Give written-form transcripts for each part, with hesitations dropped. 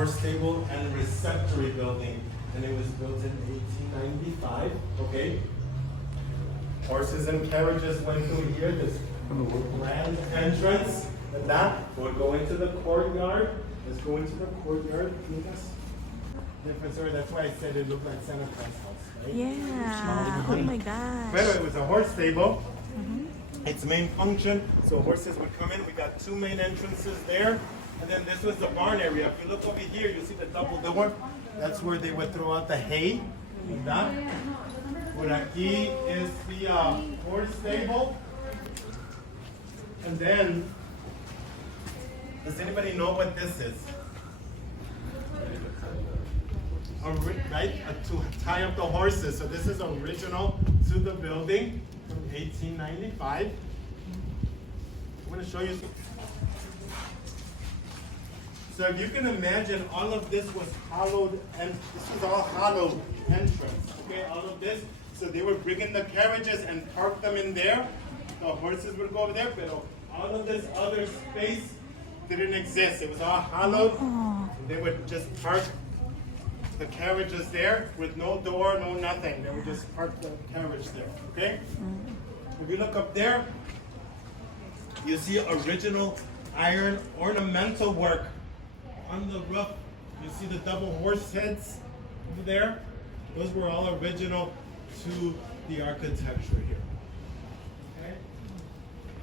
horse stable and receptory building, and it was built in 1895, okay? Horses and carriages went through here, this grand entrance, and that would go into the courtyard. Let's go into the courtyard. That's why I said it looked like Santa Claus house, right? Yeah, oh my gosh. Well, it was a horse stable. Its main function, so horses would come in. We got two main entrances there. And then this was the barn area. If you look over here, you see the double door. That's where they would throw out the hay. ¿Verdad? Por aquí is the horse stable. And then, does anybody know what this is? Right? To tie up the horses. So this is original to the building from 1895. I'm going to show you. So if you can imagine, all of this was hollowed, and this was all hollow entrance. Okay, all of this. So they would bring in the carriages and park them in there. The horses would go over there, but all of this other space didn't exist. It was all hollowed. They would just park the carriages there with no door, no nothing. They would just park the carriage there. Okay. If you look up there, you see original iron ornamental work on the roof. You see the double horse heads over there? Those were all original to the architecture here. Okay?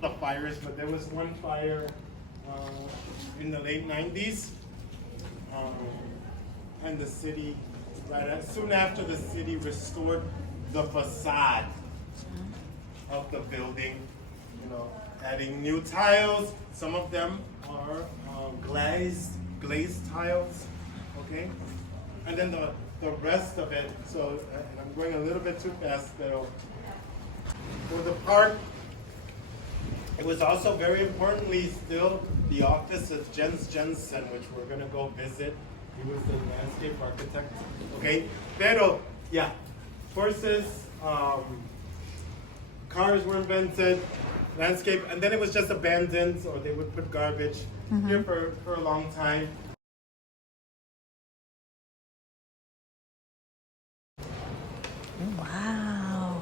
The fires, but there was one fire in the late 90s. And the city, soon after the city restored the facade of the building, adding new tiles. Some of them are glazed tiles, okay? And then the rest of it, so I'm going a little bit too fast, but for the park, it was also very importantly still the office of Jens Jensen, which we're gonna go visit. He was the landscape architect, okay? Pero, yeah, horses, cars were invented, landscape, and then it was just abandoned, or they would put garbage here for a long time. Wow.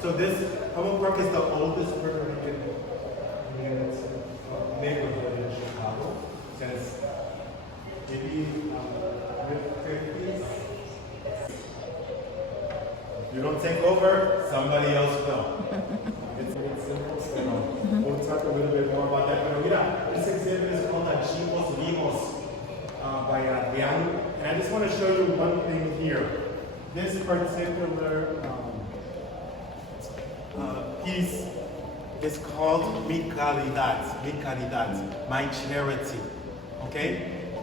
So this Humboldt Park is the oldest Puerto Rican neighborhood in Chicago since maybe mid-50s. You don't take over, somebody else will. It's simple, so we'll talk a little bit more about that. But mira, this exhibit is called Archivos, Vivos by Adrián. And I just want to show you one thing here. This particular piece is called Mi Caridad, my charity. Okay?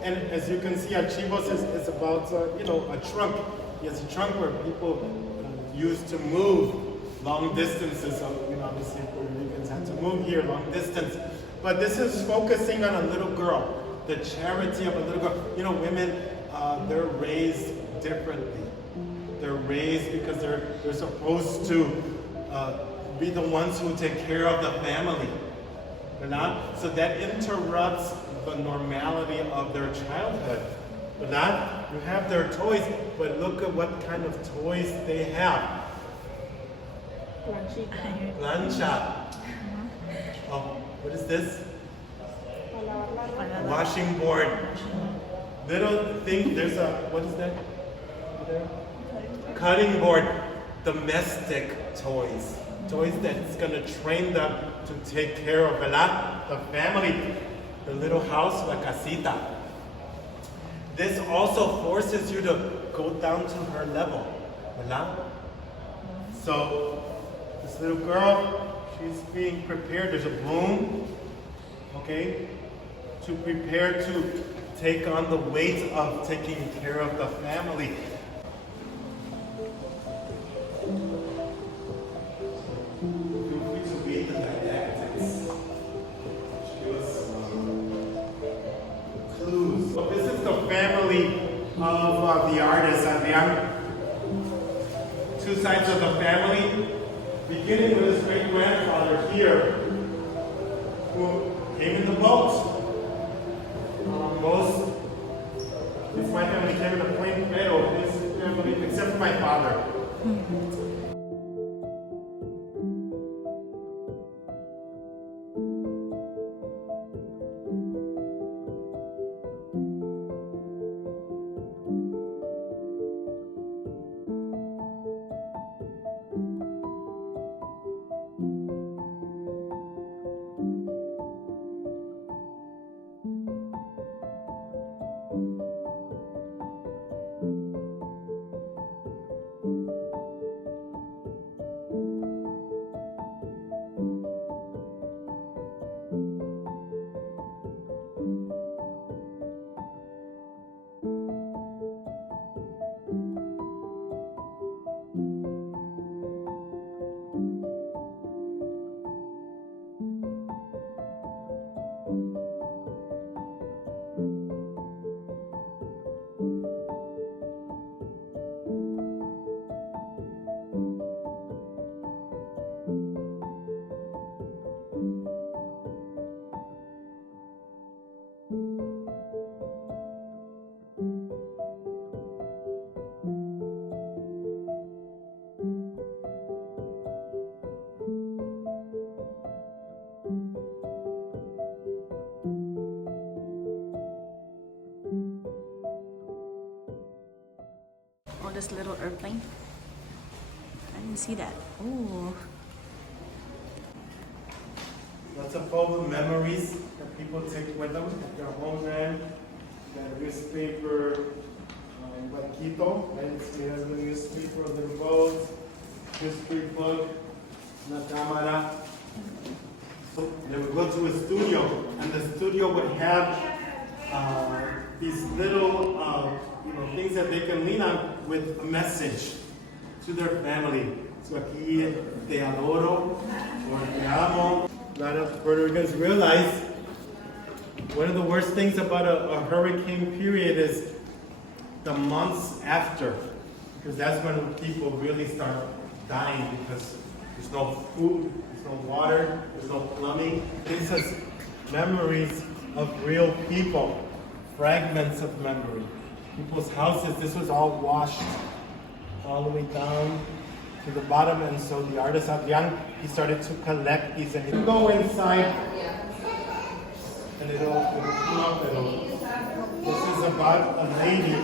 And as you can see, Archivos is about a trunk. It's a trunk where people used to move long distances. So, obviously Puerto Ricans had to move here long distance. But this is focusing on a little girl, the charity of a little girl. Women, they're raised differently. They're raised because they're supposed to be the ones who take care of the family. So that interrupts the normality of their childhood. You have their toys, but look at what kind of toys they have. Plancha. What is this? Washing board. Little thing, there's what is that? Cutting board. Domestic toys. Toys that's going to train them to take care of the family, the little house, la casita. This also forces you to go down to her level. So this little girl, she's being prepared. There's a broom, okay, to prepare to take on the weight of taking care of the family. So this is the family of the artist, Adrián. Two sides of the family, beginning with his great-grandfather here. who came in the boat. Most, if my family came in a plane, pero his family, except for my father. Oh, this little airplane. I didn't see that. Oh. Lots of old memories that people take with them at their homeland. That newspaper, Quito, right? It's made as a newspaper, a little boat, history book, una cámara. So they would go to a studio, and the studio would have these little things that they can lean on with a message to their family. So aquí te adoro or te amo. A lot of Puerto Ricans realize one of the worst things about a hurricane period is the months after, because that's when people really start dying because there's no food, there's no water, there's no plumbing. This is memories of real people, fragments of memory. People's houses, this was all washed all the way down to the bottom, and so the artist Adrian, he started to collect these, and he'd go inside and it'll come up. This is about a lady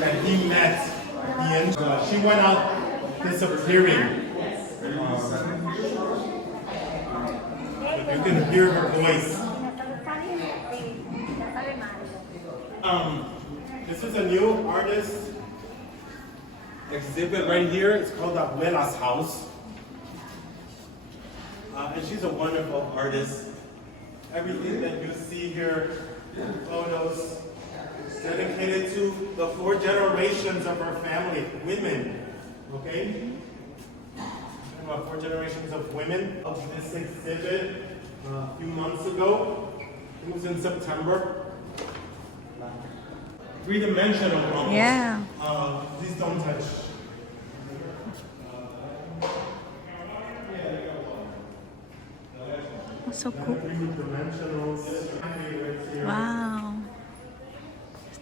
that he met at the end. She went out disappearing. But you can hear her voice. This is a new artist exhibit right here. It's called Abuela's house. And she's a wonderful artist. Everything that you see here, photos, is dedicated to the 4 generations of her family, women. Okay? About 4 generations of women. Of this exhibit a few months ago. It was in September. 3-dimensional almost. Yeah. Please don't touch. That's so cool. 3-dimensional. Wow.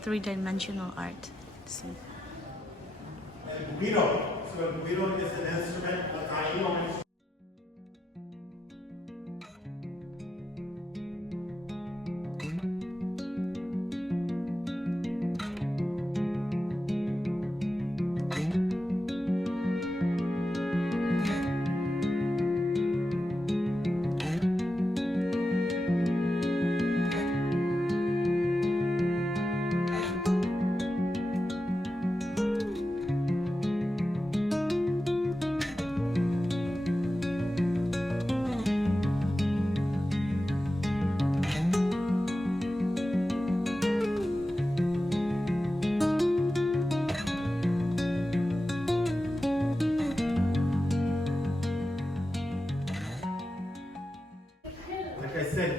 3-dimensional art. Let's see. El guiro. So el guiro is an instrument, a taíno instrument.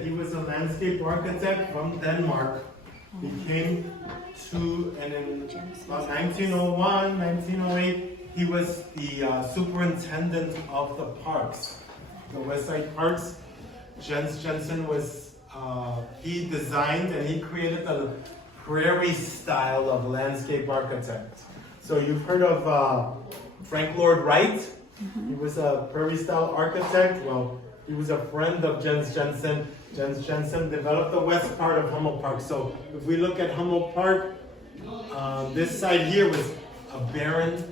He was a landscape architect from Denmark. He came to, and in about 1901, 1908, he was the superintendent of the parks, the West Side Parks. Jens Jensen was, he designed and he created the prairie style of landscape architect. So you've heard of Frank Lloyd Wright? He was a prairie style architect. Well, he was a friend of Jens Jensen. Jens Jensen developed the west part of Humboldt Park. So if we look at Humboldt Park, this side here was a barren,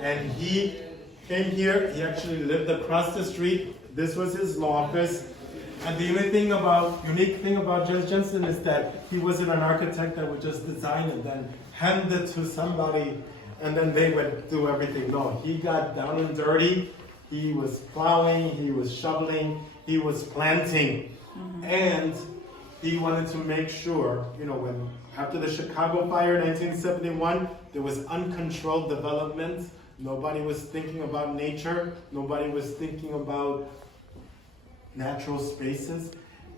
and he came here. He actually lived across the street. This was his law office. And the unique thing about Jens Jensen is that he wasn't an architect that would just design and then hand it to somebody and then they would do everything. No, he got down and dirty. He was plowing, he was shoveling, he was planting. And he wanted to make sure, you know, when after the Chicago fire in 1971, there was uncontrolled development. Nobody was thinking about nature. Nobody was thinking about natural spaces.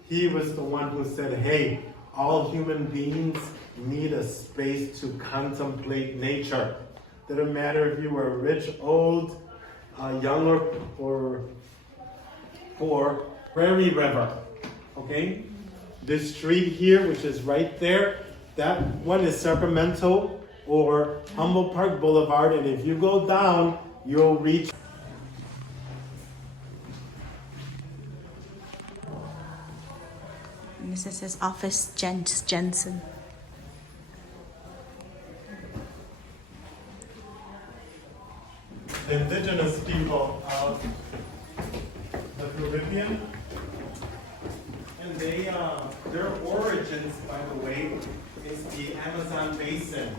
He was the one who said, hey, all human beings need a space to contemplate nature. Didn't matter if you were rich, old, young, or poor. Prairie River, okay? This street here, which is right there, that one is Sacramento or Humboldt Park Boulevard, and if you go down, you'll reach. And this is his office, Jens Jensen. The indigenous people of the Caribbean, and their origins, by the way, is the Amazon basin.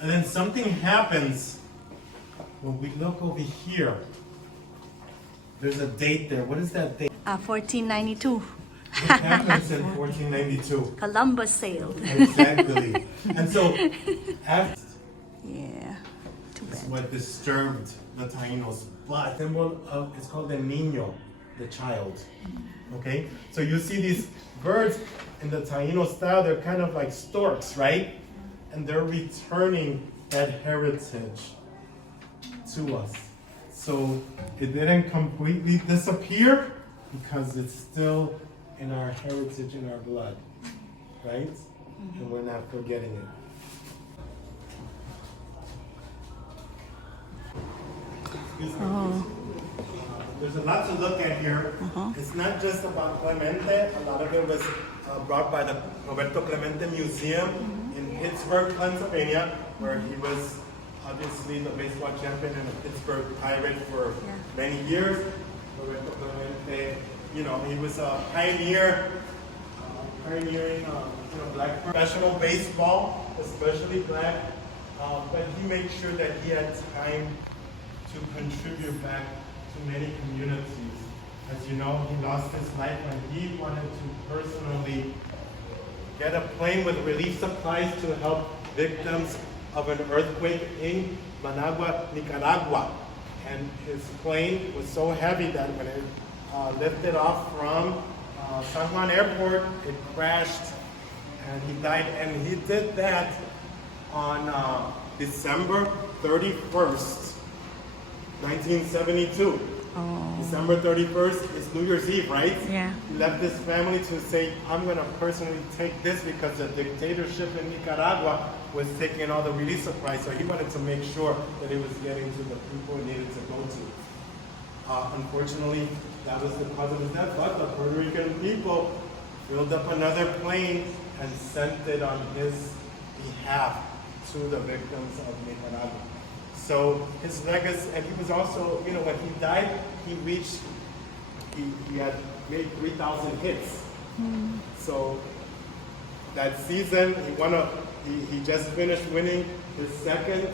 And then something happens when we look over here. There's a date there. What is that date? 1492. What happens in 1492? Columbus sailed. Exactly. And so, after Yeah, too That's bad. what disturbed the Taínos. But symbol of, it's called the niño, the child. Okay? So you see these birds in the Taíno style, they're kind of like storks, right? And they're returning that heritage to us. So it didn't completely disappear because it's still in our heritage, in our blood, right? And we're not forgetting it. Oh. There's a lot to look at here. It's not just about Clemente. A lot of it was brought by the Roberto Clemente Museum in Pittsburgh, Pennsylvania, where he was obviously the baseball champion and a Pittsburgh Pirate for many years. Roberto Clemente, you know, he was a pioneer, pioneering black professional baseball, especially black. But he made sure that he had time to contribute back to many communities. As you know, he lost his life when he wanted to personally get a plane with relief supplies to help victims of an earthquake in Managua, Nicaragua. And his plane was so heavy that when it lifted off from San Juan Airport, it crashed and he died. And he did that on December 31st, 1972. Oh. December 31st is New Year's Eve, right? Yeah. He left his family to say, I'm going to personally take this because the dictatorship in Nicaragua was taking all the relief supplies. So he wanted to make sure that it was getting to the people it needed to go to. Unfortunately, that was the cause of his death. But the Puerto Rican people filled up another plane and sent it on his behalf to the victims of Nicaragua. So his legacy, and he was also, you know, when he died, he had made 3,000 hits. So that season, he just finished winning his second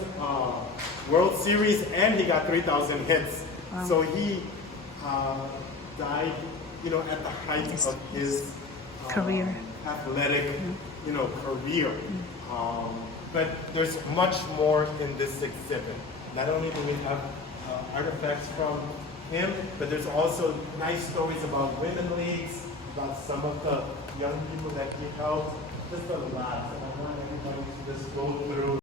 World Series, and he got 3,000 hits. Wow. So he died, you know, at the height of his Career. athletic, you know, career. But there's much more in this exhibit. Not only do we have artifacts from him, but there's also nice stories about women leagues, about some of the young people that he helped. Just a lot. And I want everybody to just go through.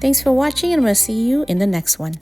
Thanks for watching, and we'll see you in the next one.